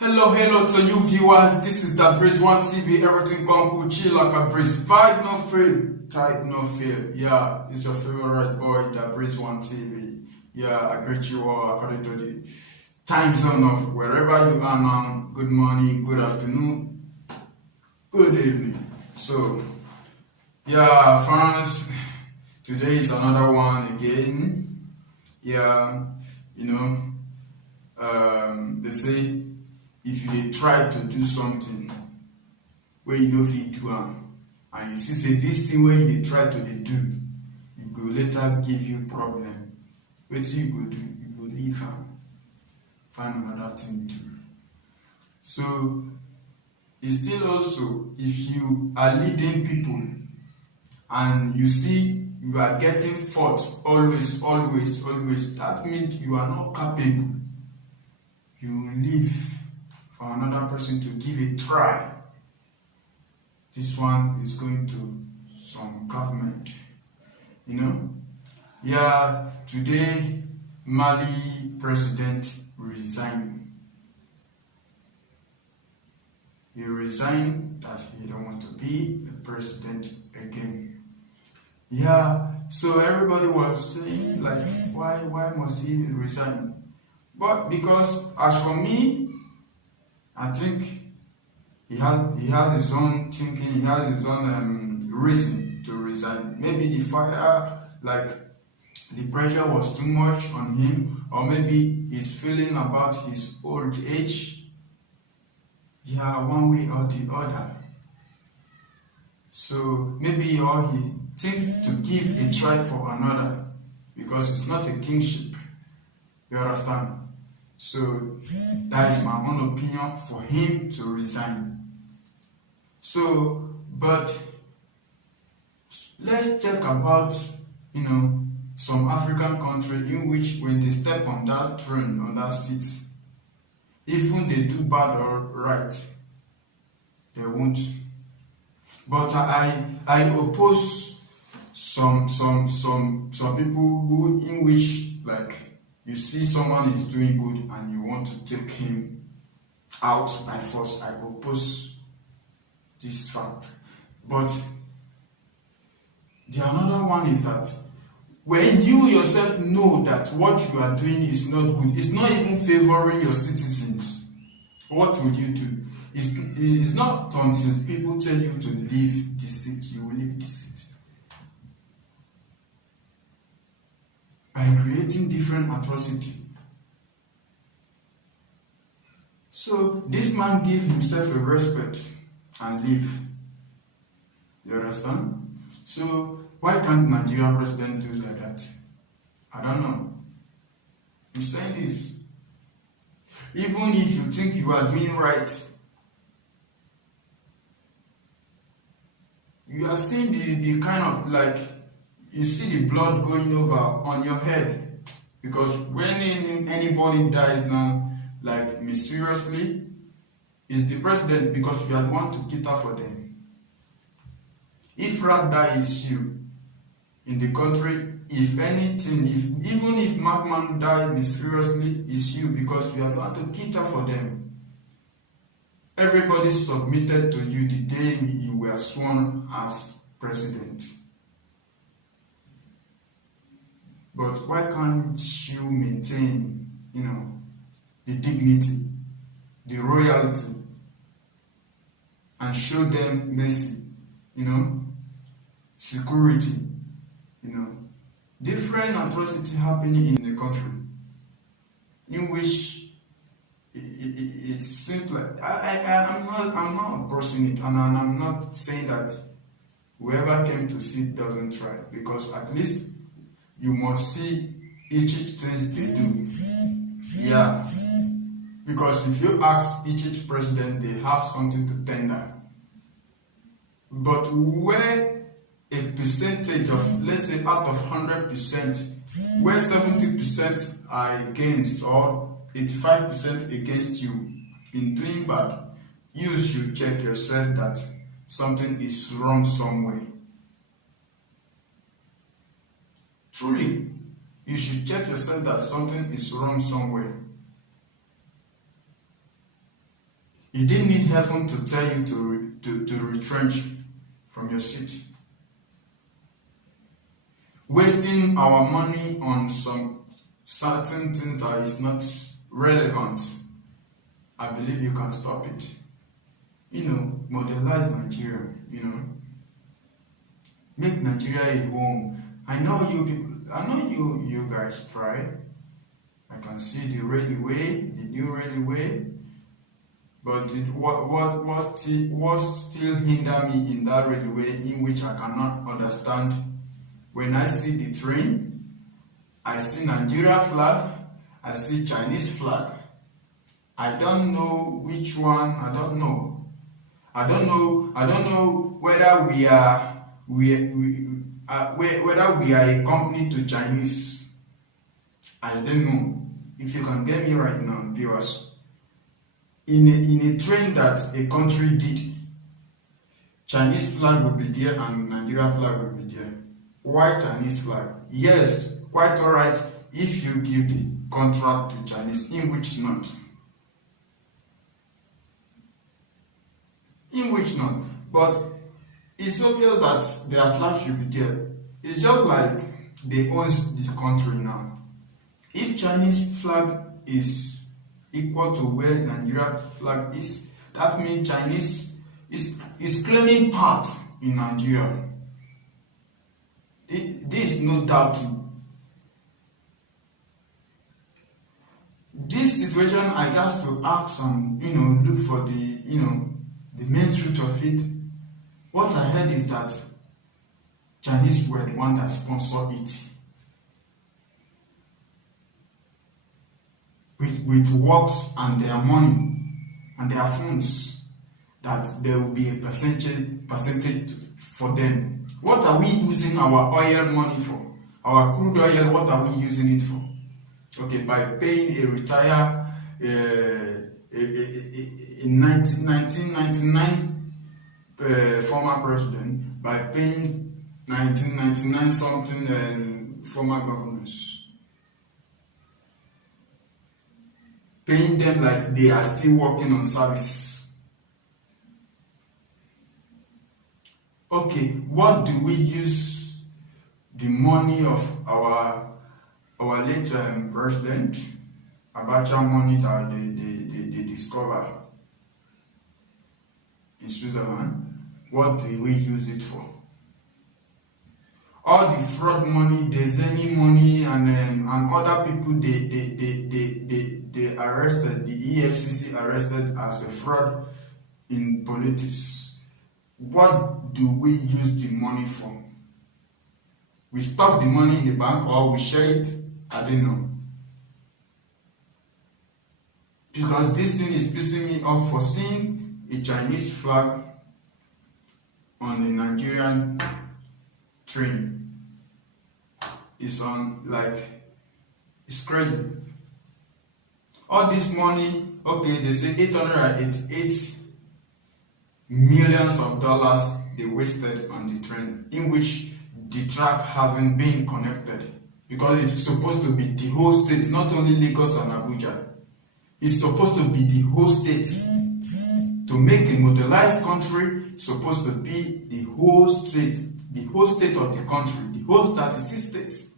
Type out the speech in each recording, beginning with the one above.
Hello to you viewers. This is the Breeze One TV. Everything come cool, chill like a breeze. Vibe no fail, type no fail. Yeah, it's your favorite boy, the Breeze One TV. Yeah, I greet you all according to the time zone of wherever you are now. Good morning, good afternoon, good evening. So, yeah, friends, today is another one again. Yeah, you know, they say if you dey try to do something wey you no fit do am and you see say this thing wey you dey try to dey do e go later give you problem, wetin you go do? You go leave am, find another thing do. So e still also, if you are leading people and you see you are getting fault always, that means you are not capable. You leave for another person to give a try. This one is going to some government, Yeah, today Mali president resigned. He resigned that he don't want to be a president again. Yeah, so everybody was saying like, why must he resign? But because as for me, I think he has his own thinking, he has his own reason to resign. Maybe the fire, like the pressure was too much on him, or maybe he's feeling about his old age. Yeah, one way or the other. So maybe or he think to give a try for another, because it's not a kingship. You understand? So that is my own opinion for him to resign. So, but let's check about, some African country in which when they step on that throne, on that seat, even they do bad or right, they won't. But I oppose some people who in which like you see someone is doing good and you want to take him out by force. I oppose this fact. But the another one is that when you yourself know that what you are doing is not good, it's not even favoring your citizens, what will you do? It's not until people tell you to leave the seat, you will leave the seat. By creating different atrocity. So this man gave himself a respect and leave. You understand? So why can't Nigerian president do like that? I don't know. I'm saying this. Even if you think you are doing right, you are seeing the kind of like, you see the blood going over on your head. Because when anybody dies now, like mysteriously, it's the president, because you are the one to cater for them. If rather is you in the country, if anything, even if madman died mysteriously, it's you, because you are the one to cater for them. Everybody submitted to you the day you were sworn as president. But why can't you maintain, the dignity, the royalty, and show them mercy, security, different atrocity happening in the country, in which it seems like I'm not opposing it, and I'm not saying that whoever came to sit doesn't try, because at least you must see each things they do. Yeah. Because if you ask each president, they have something to tender. But where a percentage of, let's say out of 100%, where 70% are against or 85% against you in doing bad, you should check yourself that something is wrong somewhere. Truly, you should check yourself that something is wrong somewhere. You didn't need heaven to tell you to retrench from your seat. Wasting our money on some certain thing that is not relevant, I believe you can stop it. Modelize Nigeria, Make Nigeria a home. I know you people, I know you guys try. I can see the railway, the new railway, but what still hinder me in that railway, in which I cannot understand? When I see the train, I see Nigeria flag, I see Chinese flag. I don't know which one. I don't know whether whether we are a company to Chinese. I don't know. If you can get me right now, viewers, in a train that a country did, Chinese flag will be there and Nigeria flag will be there. Why Chinese flag? Yes, quite alright if you give the contract to Chinese, in which not. But it's obvious that their flag should be there. It's just like they own this country now. If Chinese flag is equal to where Nigeria flag is, that means Chinese is claiming part in Nigeria. There is no doubting. This situation, I got to ask and look for the main truth of it. What I heard is that Chinese were the one that sponsored it with works and their money and their funds, that there will be a percentage for them. What are we using our oil money for? Our crude oil, what are we using it for? Okay, by paying a retired in 1999 former president, by paying 1999 something former governors, paying them like they are still working on service. Okay, what do we use the money of our late president Abacha money that they discover in Switzerland? What do we use it for? All the fraud money, there's any money, and other people they arrested, the EFCC arrested as a fraud in politics. What do we use the money for? We stop the money in the bank or we share it? I don't know. Because this thing is pissing me off for seeing a Chinese flag on the Nigerian train. It's it's crazy. All this money, okay, they say 888 millions of dollars they wasted on the train, in which the track hasn't been connected, because it's supposed to be the whole state, not only Lagos and Abuja. It's supposed to be the whole state. To make a modelized country, it's supposed to be the whole state of the country, the whole 36 states.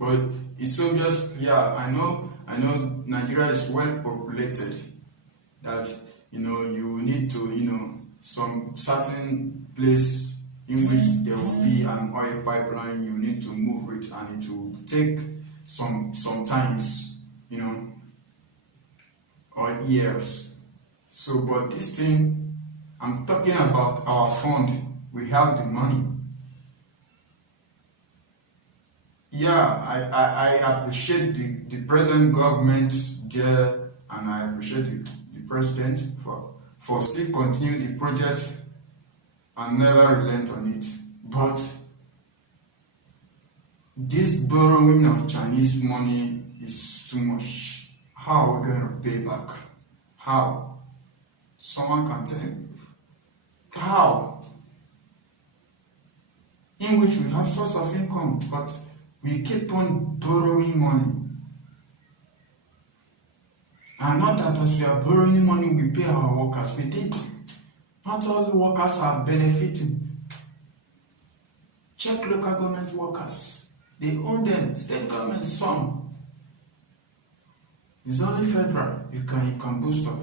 But it's obvious, yeah, I know Nigeria is well populated, that you need to, some certain place in which there will be an oil pipeline, you need to move it, and it will take some times, or years. So, but this thing, I'm talking about our fund. We have the money. Yeah, I appreciate the present government there, and I appreciate the president for still continue the project and never relent on it. But this borrowing of Chinese money is too much. How are we going to pay back? How? Someone can tell me. How? In which we have source of income, but we keep on borrowing money. And not that as we are borrowing money, we pay our workers. We did. Not all workers are benefiting. Check local government workers. They own them. State government, some. It's only federal. You can boost up.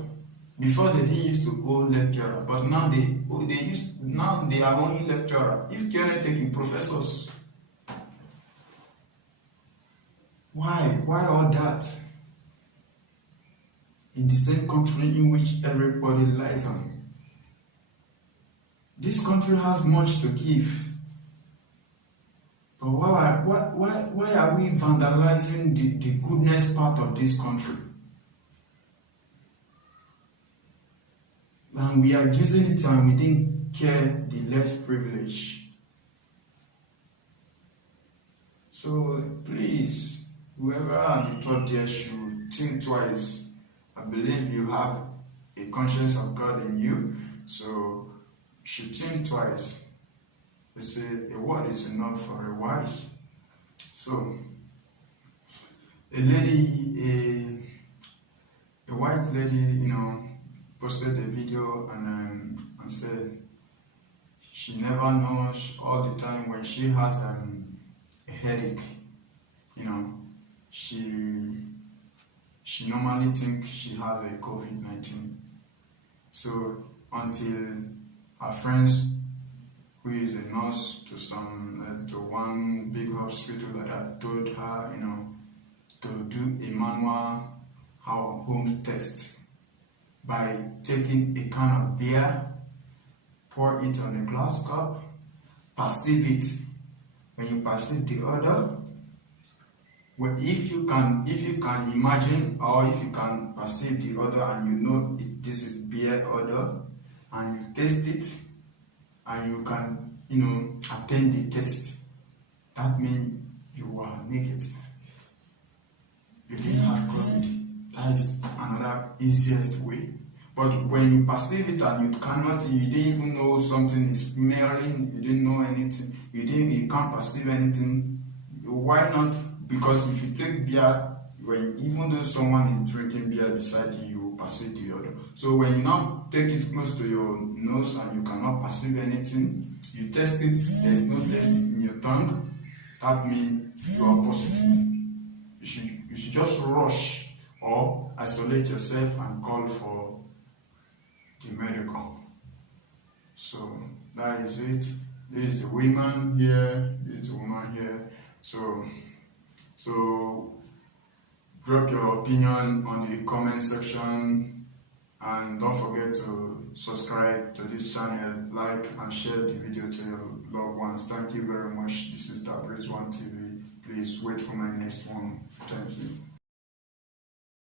Before they didn't used to own lecturer, but now they are owning lecturer. If you're not taking professors, why all that? In the same country in which everybody lies on. This country has much to give. But why are we vandalizing the goodness part of this country? And we are using it and we didn't care the less privileged. So please, whoever are the third year should think twice. I believe you have a conscience of God in you, so you should think twice. They say a word is enough for a wise. So a white lady, posted a video and said she never knows all the time when she has a headache. She normally thinks she has a COVID-19. So until her friends, who is a nurse to one big hospital that told her, to do a manual home test by taking a can of beer, pour it on a glass cup, perceive it. When you perceive the odor, if you can imagine or if you can perceive the odor and this is beer odor, and you taste it, and you can attend the test, that means you are negative. You didn't have COVID. That is another easiest way. But when you perceive it and you didn't even know something is smelling, you didn't know anything, you can't perceive anything, why not? Because if you take beer, even though someone is drinking beer beside you, you perceive the odor. So when you now take it close to your nose and you cannot perceive anything, you test it, there's no taste in your tongue, that means you are positive. You should just rush or isolate yourself and call for the medical. So that is it. This is the woman here, this is the woman here. So drop your opinion on the comment section, and don't forget to subscribe to this channel, like and share the video to your loved ones. Thank you very much. This is the resigned TV. Please wait for my next one. Thank you.